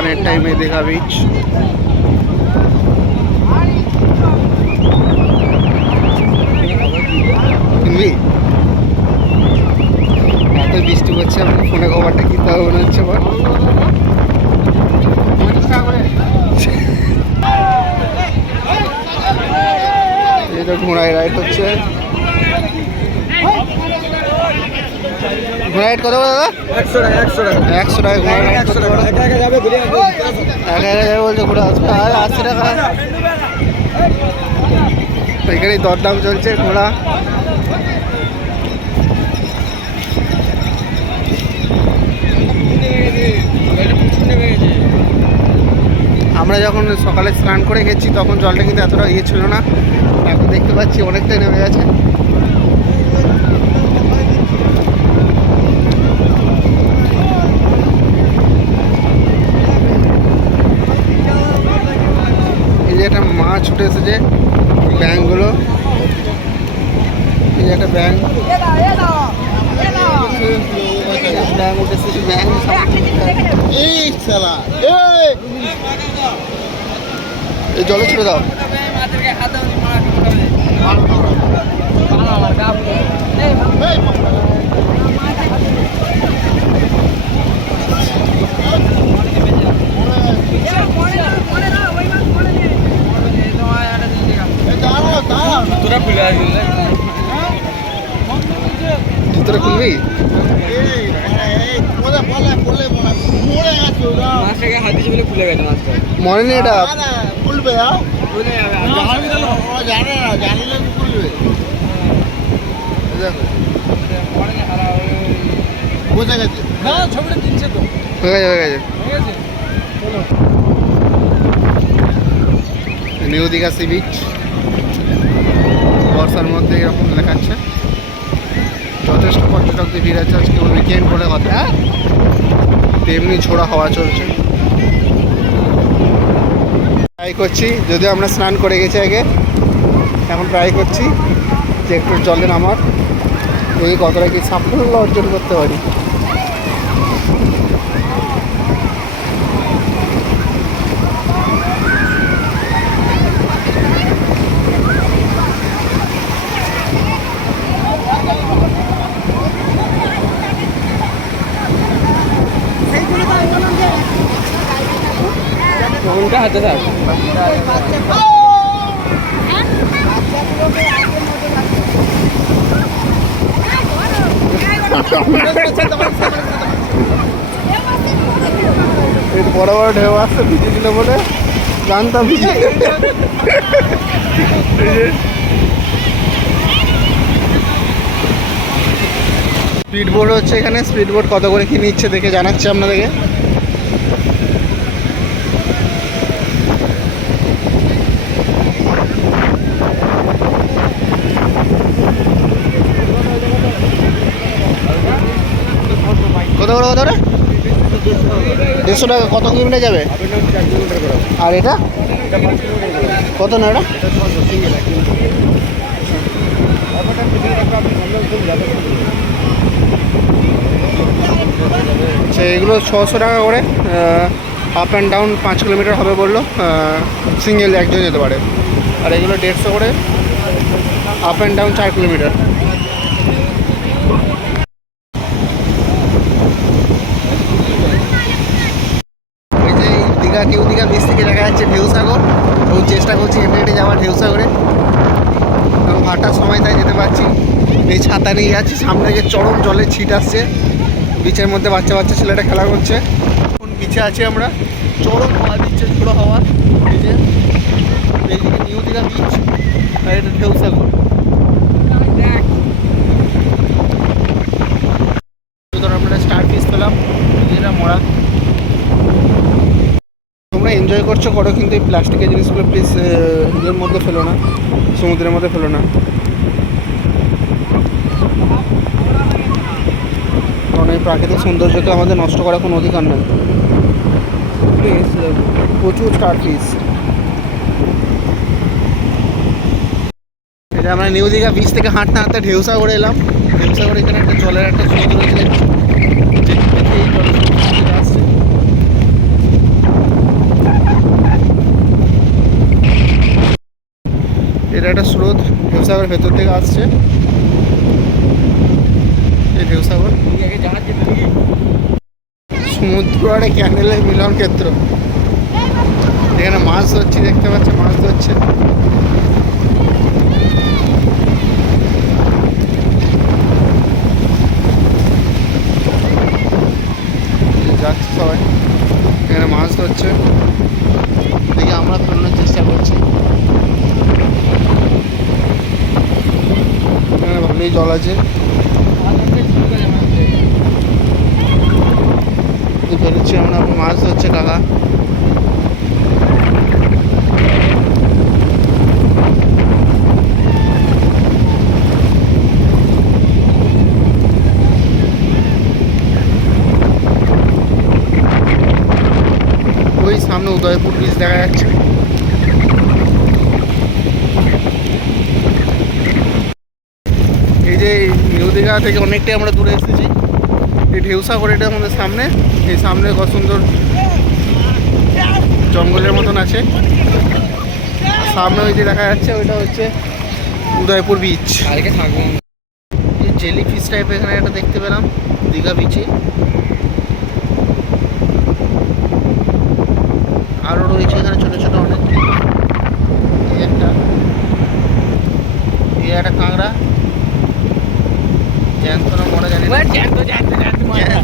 স্নানের টাইমে দীঘা বিচ। কিনবি? এত বৃষ্টি পড়ছে, আমি ফোনে খবরটা কিনতে হবে মনে হচ্ছে। বল এই তো ঘোড়ায় রাইড হচ্ছে। ঘোড়া রাইড কত দাদা? 100 টাকা 100 টাকা 100 টাকা ঘোড়া রাইড। 100 টাকা একা একা যাবে বলে একা একা যাবে বলছে, ঘোড়া আসবে আর 80 টাকা। এখানে দরদাম চলছে ঘোড়া। আমরা যখন সকালে স্নান করে গেছি তখন জলটা কিন্তু এতটা ইয়ে ছিল না, এখন দেখতে পাচ্ছি অনেকটাই নেমে গেছে। এই যে একটা মাছ ছুটে এসেছে, ব্যাঙগুলো। এই যে একটা ব্যাঙ, ব্যাঙ উঠে এসেছে, ব্যাঙ। এই জলে ছেড়ে দাও। ভিতরে খুলবি? মনে নেই এটা খুলবে। হয়ে গেছে। নিউ দীঘা সি বিচ বর্ষার মধ্যে এরকম দেখাচ্ছে। যথেষ্ট পর্যটকদের ভিড় আছে আজকে, উইকেন্ড বলে কথা। তেমনি ঝোড়া হাওয়া চলছে। ট্রাই করছি, যদিও আমরা স্নান করে গেছি আগে, এখন ট্রাই করছি যে একটু জলে নামার, এই কতটা কি সাফল্য অর্জন করতে পারি। কোনটা হাতে থাক বড় বড় ঢেউ আসছে, ভিজেছিল বলে জানতাম ভিজে। স্পিড বোট হচ্ছে এখানে। স্পিড বোট কত করে কি নিচ্ছে দেখে জানাচ্ছি আপনাদেরকে। কত করে? কত করে? 150 টাকা। কত কিলোমিটার যাবে? আর এটা কত না? এটা আচ্ছা, এগুলো 600 টাকা করে। আপ অ্যান্ড ডাউন 5 কিলোমিটার হবে বললো, সিঙ্গেল একজন যেতে পারে। আর এগুলো 150 করে, আপ অ্যান্ড ডাউন 4 কিলোমিটার। এই যে দীঘা, নিউ দীঘা বিচ থেকে দেখা যাচ্ছে ঢেউসাগর, এবং চেষ্টা করছি হেঁটে হেঁটে যাওয়ার ঢেউসাগরে। এবং হাঁটার সময় তাই যেতে পারছি। এই ছাতা নিয়ে যাচ্ছি, সামনে থেকে চরম জলের ছিট আসছে। বিচের মধ্যে বাচ্চা বাচ্চা ছেলেটা খেলা করছে। এখন বিচে আছি আমরা, চরম হাওয়া দিচ্ছে, ঝোড়ো হাওয়া। এই যে এইদিকে নিউ দীঘা বিচ, আর এটা ঢেউসাগর। আমরা স্টার পিস পেলাম, যেটা মরা। তোমরা এনজয় করছো করো, কিন্তু এই প্লাস্টিকের জিনিসগুলো প্লিজ এর মধ্যে ফেলো না, সমুদ্রের মধ্যে ফেলো না। কারণ এই প্রাকৃতিক সৌন্দর্যকে আমাদের নষ্ট করার কোনো অধিকার নেই। প্রচুর স্টার পিস। এটা আমরা নিউ দীঘা বিচ থেকে হাঁটতে হাঁটতে ঢেউসাগরে এলাম। ঢেউসাগরে এখানে একটা জলের একটা সমুদ্র রয়েছে, আসছে। ভেতর থেকে আসছে এই ঢেউসাগর। জাহাজ যেতে নাকি? সমুদ্র আর এই ক্যান্ডেলের মিলন ক্ষেত্র। এখানে মাছ ধরছি, দেখতে পাচ্ছি মাছ ধরছে। যাচ্ছে সবাই, এখানে মাছ ধরছে। দেখি আমরা ফেরানোর চেষ্টা করছি। এখানে ভালোই জল আছে, ফেরোচ্ছি আমরা। মাছ ধরছে কাকা। ওই সামনে উদয়পুর ব্রিজ দেখা যাচ্ছে। এই যে নিউ দীঘা থেকে অনেকটাই আমরা দূরে এসেছি। এই ঢেউসাগর এটা আমাদের সামনে। এই সামনে কত সুন্দর জঙ্গলের মতন আছে। আর সামনে ওই যে দেখা যাচ্ছে ওইটা হচ্ছে উদয়পুর বিচ। কালকে থাকবো। এই জেলি ফিশ টাইপের এখানে একটা দেখতে পেলাম দীঘা বিচে। আরও রয়েছে এখানে ছোটো ছোটো অনেক। এই একটা কাঁকড়া, জ্যান্ত না মরা জানি না।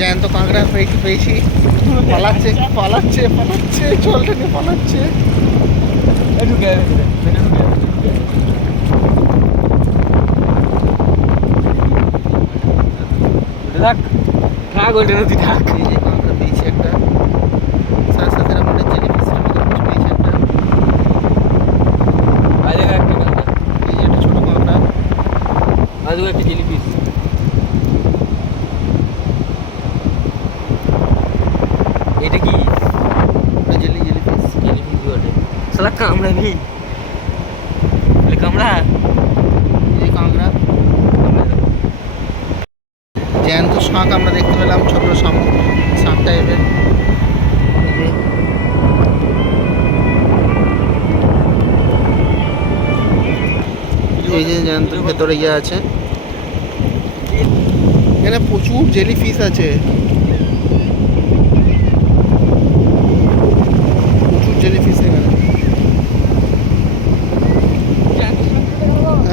জ্যান্ত কাঁকড়া পেয়েছি। পালাচ্ছে পালাচ্ছে পালাচ্ছে, জলটা নিয়ে পালাচ্ছে। থাক ওইটা নদী থাক। এই যে কাঁকড়া পেয়েছি একটা, সাথে সাথে আমাদের জেলি ফিশের মতো কিছু পেয়েছি একটা। আজকে একটা কাঁকড়া, এই যে একটা ছোটো কাঁকড়া। আজকে একটা জেলিফিশ। এটা কি? ওটা জেলি ফিশ। জেলিফিশ বটে। শালা কামড়া নেই। বলে কামড়া। এই যে কাঁকড়া। জ্যান্ত শাঁখ আমরা দেখতে পেলাম, ছোট শাঁখ টাইপের। এই যে জ্যান্ত ভেতরে ইয়ে আছে। এখানে প্রচুর জেলি ফিশ আছে, প্রচুর জেলি ফিশ এখানে।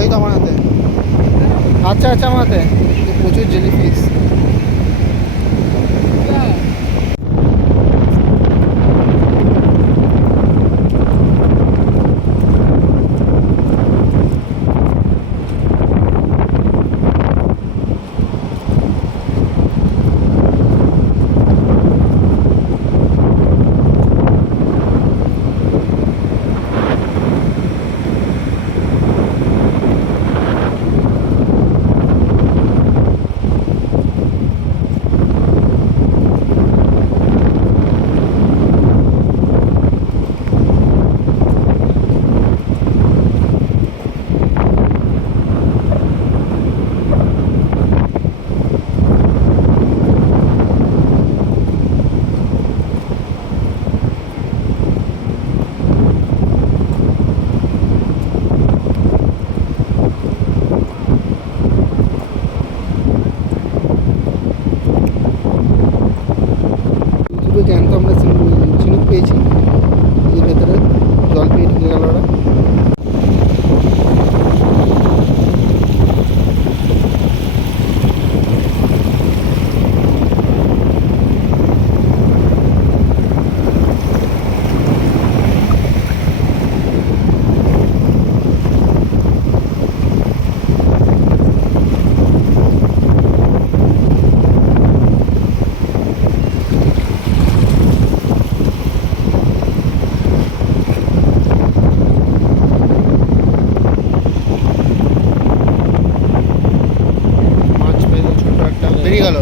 এই তো আমার হাতে। আচ্ছা আচ্ছা, আমার হাতে প্রচুর জেলি ফিশ। দুটো জ্যান্ত আমরা ঝিনুক পেয়েছি। এই ভেতরে জল পেয়ে ঢুকে গেল ওরা। মাছ পেলো ছোট একটা, বেরিয়ে গেল।